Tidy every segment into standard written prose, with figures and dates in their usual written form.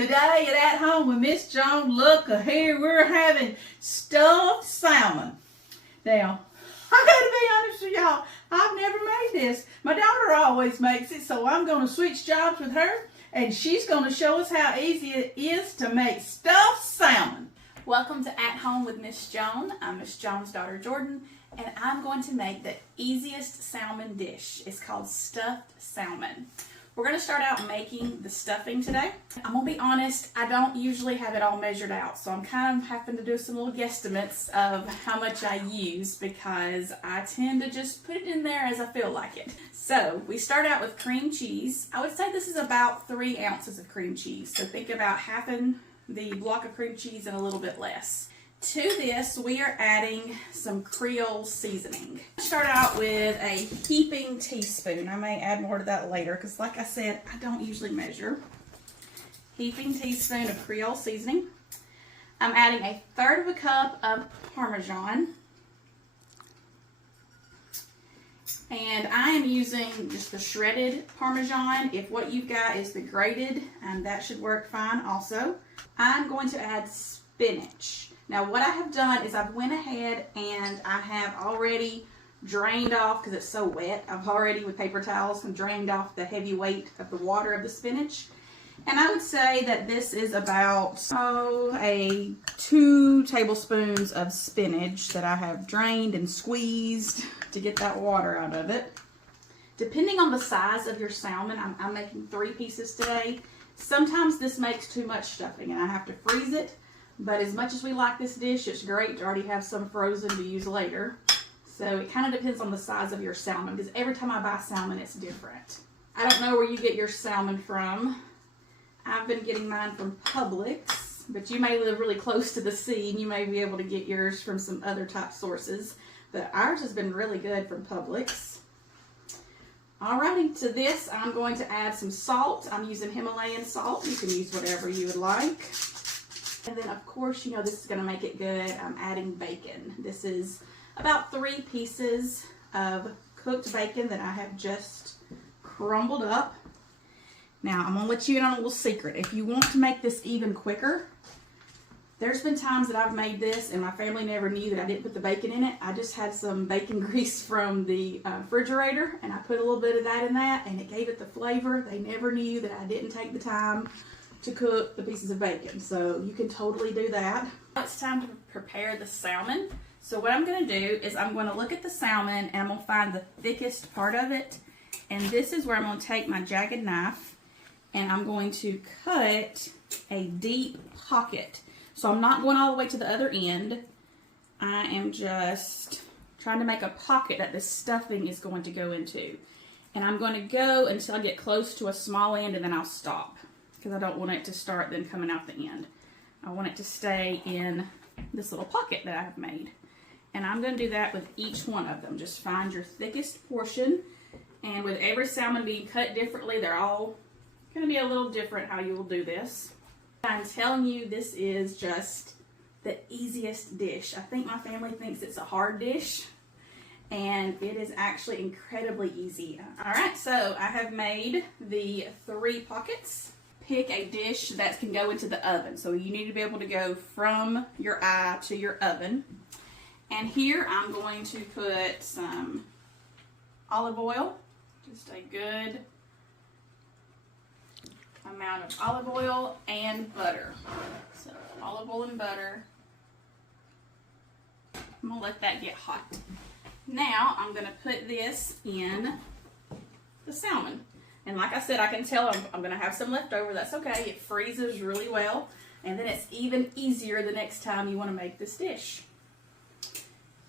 Today at Home with Miss Joan, look here, we're having stuffed salmon. Now, I gotta be honest with y'all, I've never made this. My daughter always makes it, so I'm gonna switch jobs with her, and she's gonna show us how easy it is to make stuffed salmon. Welcome to At Home with Miss Joan. I'm Miss Joan's daughter Jordan, and I'm going to make the easiest salmon dish. It's called stuffed salmon. We're going to start out making the stuffing today. I'm going to be honest, I don't usually have it all measured out, so I'm kind of having to do some little guesstimates of how much I use because I tend to just put it in there as I feel like it. So we start out with cream cheese. I would say this is about 3 ounces of cream cheese, so think about halving the block of cream cheese and a little bit less. To this, we are adding some Creole seasoning. Start out with a heaping teaspoon. I may add more to that later because, like I said, I don't usually measure. Heaping teaspoon of Creole seasoning. I'm adding 1/3 cup of Parmesan. And I am using just the shredded Parmesan. If what you've got is the grated, that should work fine also. I'm going to add spinach. Now what I have done is I've went ahead and I have already drained off, because it's so wet, I've already with paper towels drained off the heavy weight of the water of the spinach. And I would say that this is about 2 tablespoons of spinach that I have drained and squeezed to get that water out of it. Depending on the size of your salmon, I'm making 3 pieces today. Sometimes this makes too much stuffing and I have to freeze it. But as much as we like this dish, it's great to already have some frozen to use later. So it kind of depends on the size of your salmon, because every time I buy salmon, it's different. I don't know where you get your salmon from. I've been getting mine from Publix, but you may live really close to the sea and you may be able to get yours from some other type sources. But ours has been really good from Publix. Alrighty, to this I'm going to add some salt. I'm using Himalayan salt. You can use whatever you would like. And then, of course, you know this is going to make it good. I'm adding bacon. This is about 3 pieces of cooked bacon that I have just crumbled up. Now, I'm going to let you in on a little secret. If you want to make this even quicker, there's been times that I've made this and my family never knew that I didn't put the bacon in it. I just had some bacon grease from the refrigerator and I put a little bit of that in that and it gave it the flavor. They never knew that I didn't take the time to cook the pieces of bacon, so you can totally do that. Now it's time to prepare the salmon. So what I'm going to do is I'm going to look at the salmon and I'm going to find the thickest part of it, and this is where I'm going to take my jagged knife and I'm going to cut a deep pocket. So I'm not going all the way to the other end. I am just trying to make a pocket that this stuffing is going to go into, and I'm going to go until I get close to a small end and then I'll stop, because I don't want it to start then coming out the end. I want it to stay in this little pocket that I have made. And I'm going to do that with each one of them. Just find your thickest portion. And with every salmon being cut differently, they're all going to be a little different how you will do this. I'm telling you, this is just the easiest dish. I think my family thinks it's a hard dish, and it is actually incredibly easy. All right, so I have made the 3 pockets. Pick a dish that can go into the oven. So you need to be able to go from your eye to your oven. And here I'm going to put some olive oil, just a good amount of olive oil and butter. So olive oil and butter. I'm gonna let that get hot. Now I'm gonna put this in the salmon. And like I said, I can tell I'm going to have some left over. That's okay. It freezes really well. And then it's even easier the next time you want to make this dish.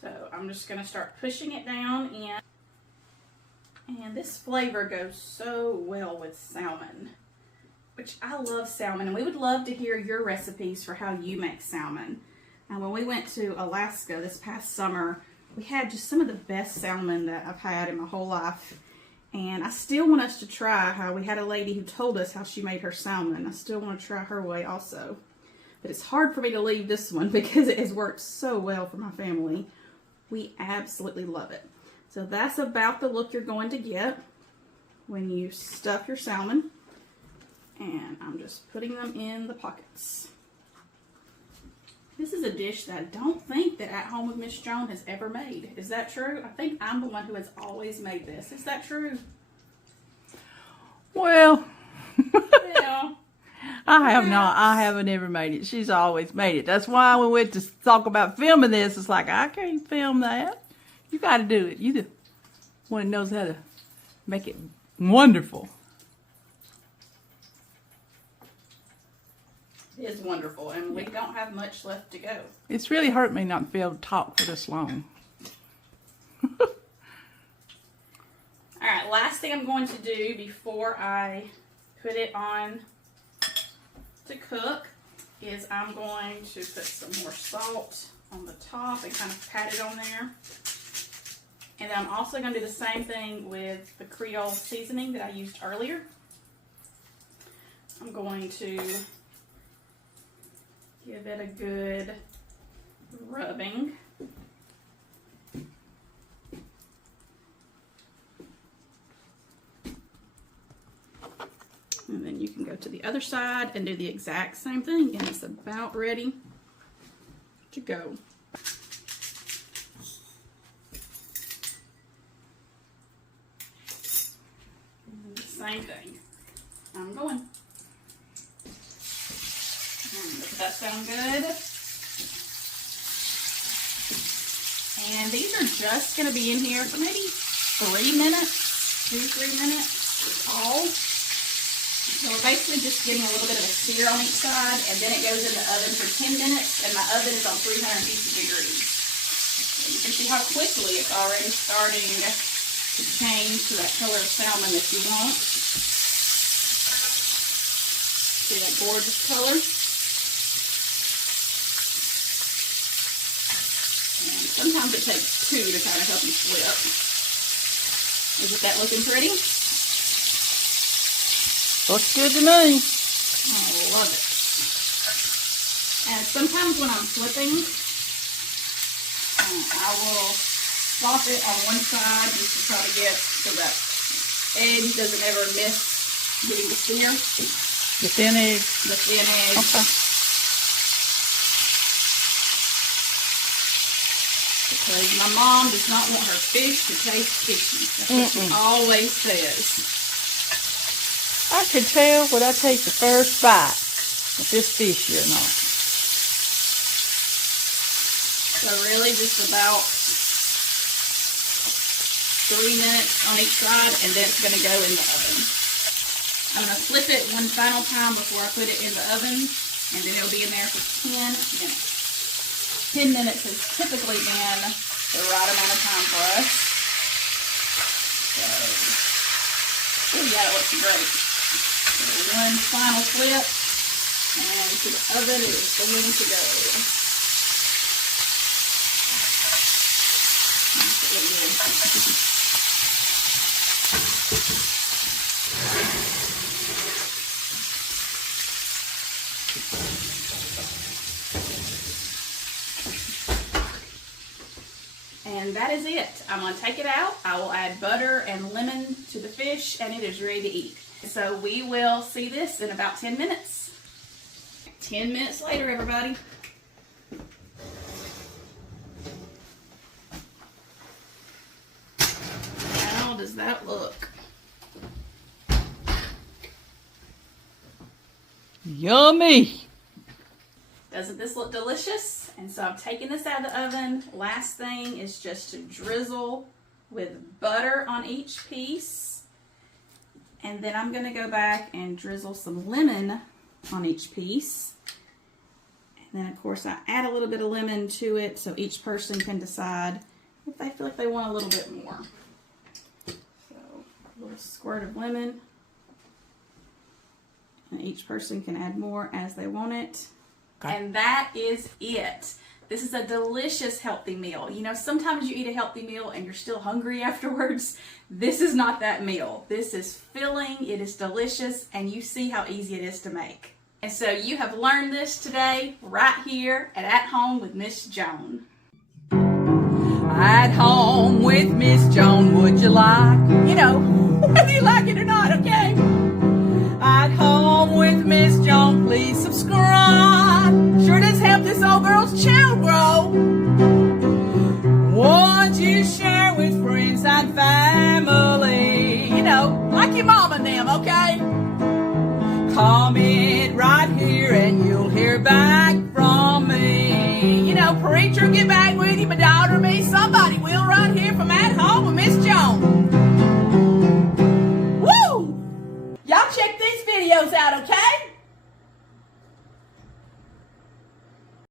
So I'm just going to start pushing it down in. And this flavor goes so well with salmon, which I love salmon. And we would love to hear your recipes for how you make salmon. And when we went to Alaska this past summer, we had just some of the best salmon that I've had in my whole life. And I still want us to try how we had a lady who told us how she made her salmon. I still want to try her way also. But it's hard for me to leave this one because it has worked so well for my family. We absolutely love it. So that's about the look you're going to get when you stuff your salmon. And I'm just putting them in the pockets. This is a dish that I don't think that At Home with Miss Joan has ever made. Is that true? I think I'm the one who has always made this. Is that true? Well, Yeah. I have not. I haven't ever made it. She's always made it. That's why we went to talk about filming this. It's like, I can't film that. You got to do it. You the one who knows how to make it wonderful. It is wonderful, and we don't have much left to go. It's really hurt me not to be able to talk for this long. All right, last thing I'm going to do before I put it on to cook is I'm going to put some more salt on the top and kind of pat it on there. And then I'm also going to do the same thing with the Creole seasoning that I used earlier. I'm going to give it a good rubbing. And then you can go to the other side and do the exact same thing, and it's about ready to go. Same thing. I'm going. Does that sound good? And these are just going to be in here for maybe 3 minutes, 2-3 minutes is all. So we're basically just getting a little bit of a sear on each side, and then it goes in the oven for 10 minutes, and my oven is on 350 degrees. So you can see how quickly it's already starting to change to that color of salmon that you want. See that gorgeous color? And sometimes it takes 2 to kind of help you flip. Isn't that looking pretty? Looks good to me. I love it. And sometimes when I'm flipping, I will flop it on one side just to try to get so that edge doesn't ever miss getting the sear. The thin egg. The thin edge. Okay. Because my mom does not want her fish to taste fishy. That's what she always says. I could tell when I take the first bite if it's fishy or not. So really just about 3 minutes on each side, and then it's going to go in the oven. I'm going to flip it one final time before I put it in the oven, and then it'll be in there for 10 minutes. 10 minutes has typically been the right amount of time for us. So, oh yeah, it looks great. So one final flip, and to the oven it is going to go. That's really good. And that is it. I'm going to take it out. I will add butter and lemon to the fish, and it is ready to eat. So we will see this in about 10 minutes. 10 minutes later, everybody. How does that look? Yummy. Doesn't this look delicious? And so I'm taking this out of the oven. Last thing is just to drizzle with butter on each piece. And then I'm going to go back and drizzle some lemon on each piece. And then, of course, I add a little bit of lemon to it so each person can decide if they feel like they want a little bit more. So, a little squirt of lemon. And each person can add more as they want it. Okay. And that is it. This is a delicious healthy meal. You know, sometimes you eat a healthy meal and you're still hungry afterwards. This is not that meal. This is filling, it is delicious, and you see how easy it is to make. And so you have learned this today right here At Home with Miss Joan. At home with Miss Joan, would you like? You know, whether you like it or not, okay? At home like your mama and them, okay? Comment right here and you'll hear back from me. You know, preacher, get back with you, my daughter, me, somebody will right